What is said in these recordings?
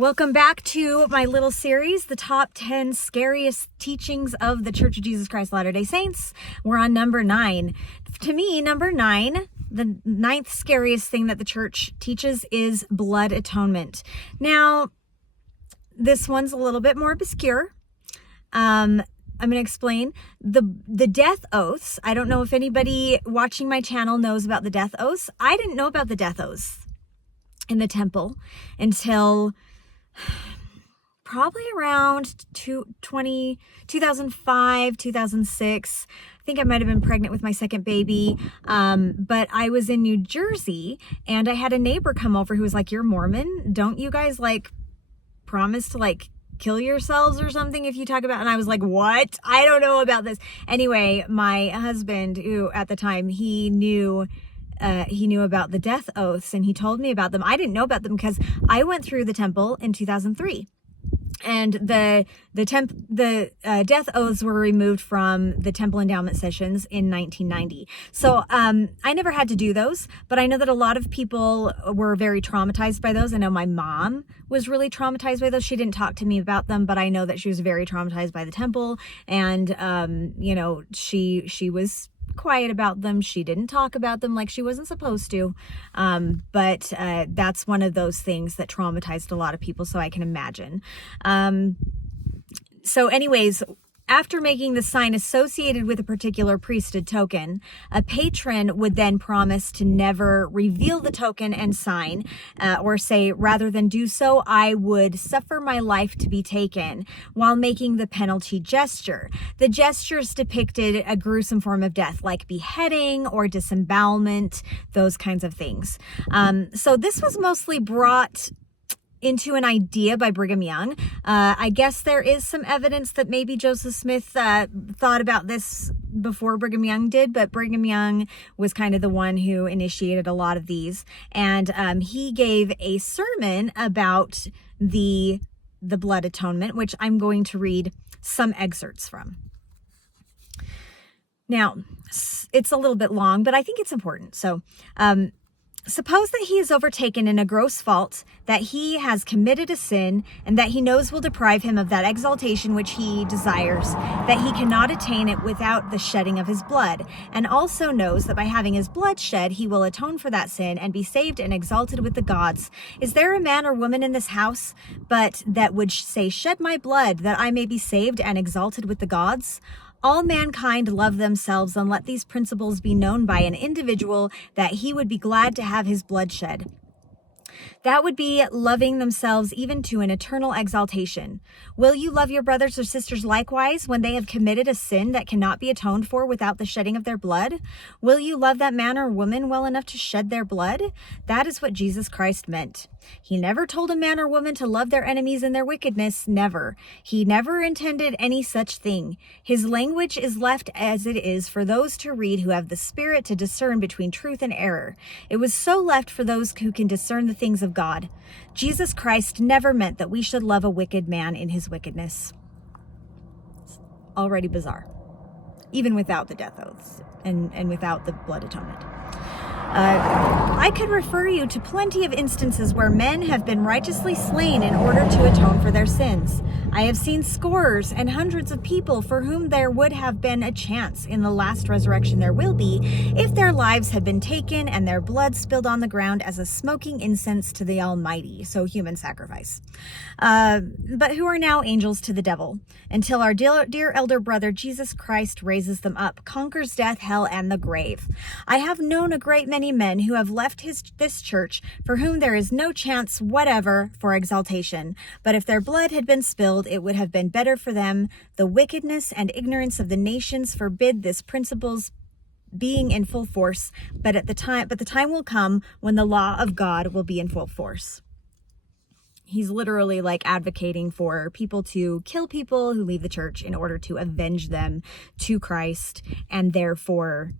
Welcome back to my little series, the top 10 scariest teachings of the Church of Jesus Christ Latter-day Saints. We're on number 9. To me, number 9, the 9th scariest thing that the church teaches is blood atonement. Now, this one's a little bit more obscure. I'm going to explain the death oaths. I don't know if anybody watching my channel knows about the death oaths. I didn't know about the death oaths in the temple until probably around 2005, 2006. I think I might have been pregnant with my second baby. But I was in New Jersey and I had a neighbor come over who was like, "You're Mormon? Don't you guys promise to kill yourselves or something if you talk about," and I was like, "What? I don't know about this." Anyway, my husband, who at the time, he knew about the death oaths and he told me about them. I didn't know about them because I went through the temple in 2003. And the death oaths were removed from the temple endowment sessions in 1990. So I never had to do those, but I know that a lot of people were very traumatized by those. I know my mom was really traumatized by those. She didn't talk to me about them, but I know that she was very traumatized by the temple. And, she was quiet about them. She didn't talk about them like she wasn't supposed to. But that's one of those things that traumatized a lot of people, so I can imagine. So anyways, after making the sign associated with a particular priesthood token, a patron would then promise to never reveal the token and sign, or say, "Rather than do so, I would suffer my life to be taken," while making the penalty gesture. The gestures depicted a gruesome form of death, like beheading or disembowelment, those kinds of things. So this was mostly brought into an idea by Brigham Young. I guess there is some evidence that maybe Joseph Smith thought about this before Brigham Young did, but Brigham Young was kind of the one who initiated a lot of these. And he gave a sermon about the blood atonement, which I'm going to read some excerpts from. Now, it's a little bit long, but I think it's important. So, suppose that he is overtaken in a gross fault, that he has committed a sin, and that he knows will deprive him of that exaltation which he desires, that he cannot attain it without the shedding of his blood, and also knows that by having his blood shed, he will atone for that sin and be saved and exalted with the gods. Is there a man or woman in this house but that would say, "Shed my blood, that I may be saved and exalted with the gods"? All mankind love themselves, and let these principles be known by an individual, that he would be glad to have his blood shed. That would be loving themselves even to an eternal exaltation. Will you love your brothers or sisters likewise when they have committed a sin that cannot be atoned for without the shedding of their blood? Will you love that man or woman well enough to shed their blood? That is what Jesus Christ meant. He never told a man or woman to love their enemies in their wickedness, never. He never intended any such thing. His language is left as it is for those to read who have the Spirit to discern between truth and error. It was so left for those who can discern the things of God. Jesus Christ never meant that we should love a wicked man in his wickedness. It's already bizarre, even without the death oaths and without the blood atonement. I could refer you to plenty of instances where men have been righteously slain in order to atone for their sins. I have seen scores and hundreds of people for whom there would have been a chance in the last resurrection there will be if their lives had been taken and their blood spilled on the ground as a smoking incense to the Almighty, so human sacrifice. But who are now angels to the devil, until our dear elder brother Jesus Christ raises them up, conquers death, hell, and the grave. I have known a great many men who have left this church for whom there is no chance whatever for exaltation, but if their blood had been spilled, it would have been better for them. The wickedness and ignorance of the nations forbid this principle's being in full force, but the time will come when the law of God will be in full force. He's literally advocating for people to kill people who leave the church in order to avenge them to Christ, and therefore,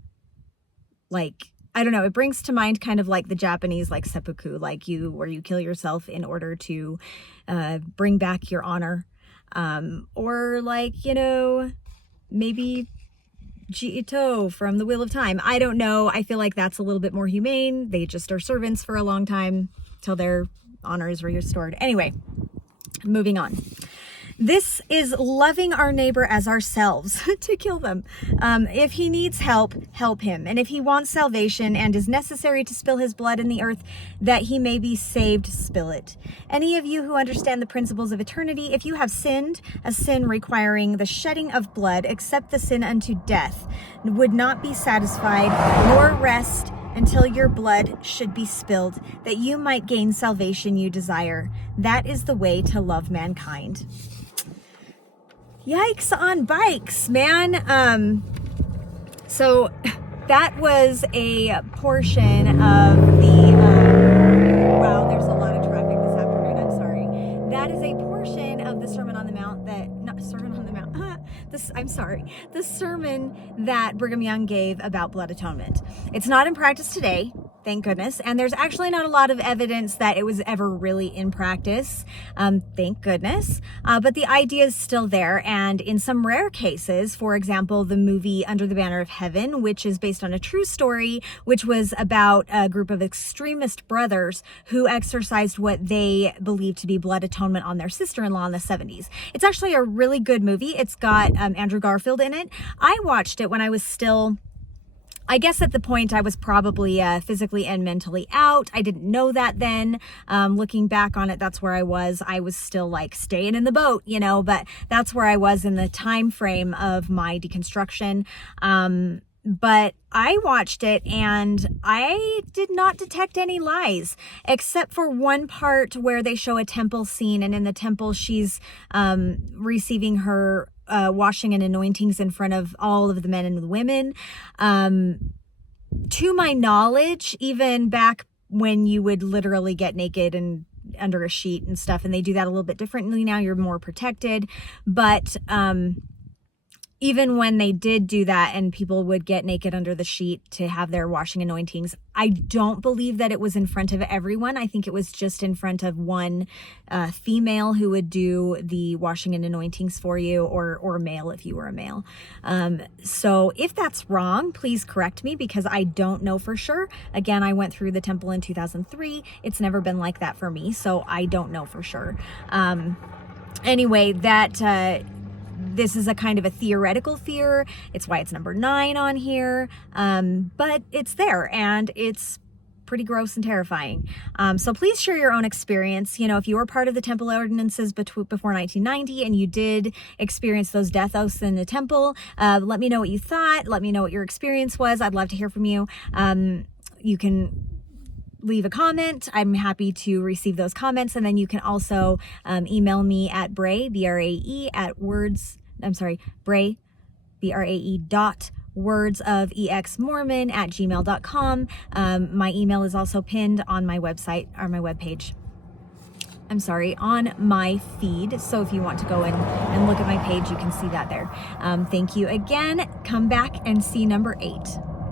I don't know, it brings to mind kind of like the Japanese seppuku, where you kill yourself in order to bring back your honor. Or maybe Jiito from The Wheel of Time. I don't know. I feel like that's a little bit more humane. They just are servants for a long time till their honor is restored. Anyway, Moving on. This is loving our neighbor as ourselves to kill them. If he needs help, help him. And if he wants salvation and is necessary to spill his blood in the earth that he may be saved, spill it. Any of you who understand the principles of eternity, if you have sinned a sin requiring the shedding of blood, except the sin unto death, would not be satisfied nor rest until your blood should be spilled, that you might gain salvation you desire. That is the way to love mankind. Yikes on bikes, man. So that was a portion of the, wow, there's a lot of traffic this afternoon, I'm sorry. That is a portion of the Sermon on the Mount the sermon that Brigham Young gave about blood atonement. It's not in practice today, thank goodness, and there's actually not a lot of evidence that it was ever really in practice, thank goodness, but the idea is still there, and in some rare cases, for example, the movie Under the Banner of Heaven, which is based on a true story, which was about a group of extremist brothers who exercised what they believed to be blood atonement on their sister-in-law in the 70s. It's actually a really good movie. It's got Andrew Garfield in it. I watched it when I was still, I guess at the point I was probably physically and mentally out. I didn't know that then. Looking back on it, that's where I was. I was still like staying in the boat, you know, but that's where I was in the time frame of my deconstruction. But I watched it and I did not detect any lies, except for one part where they show a temple scene, and in the temple she's receiving her washing and anointings in front of all of the men and the women. To my knowledge, even back when you would literally get naked and under a sheet and stuff, and they do that a little bit differently now, you're more protected, but even when they did do that and people would get naked under the sheet to have their washing anointings, I don't believe that it was in front of everyone. I think it was just in front of one female who would do the washing and anointings for you, or male if you were a male. So if that's wrong, please correct me, because I don't know for sure. Again, I went through the temple in 2003. It's never been like that for me, so I don't know for sure. Anyway, this is a kind of a theoretical fear. It's why it's number 9 on here. But it's there, and it's pretty gross and terrifying. So please share your own experience. You know, if you were part of the temple ordinances before 1990 and you did experience those death oaths in the temple, let me know what you thought. Let me know what your experience was. I'd love to hear from you. You can leave a comment. I'm happy to receive those comments. And then you can also email me at Brae, B-R-A-E, Brae, B-R-A-E dot wordsofexmormon@gmail.com. My email is also pinned on my website, or my webpage. On my feed. So if you want to go in and look at my page, you can see that there. Thank you again. Come back and see number 8.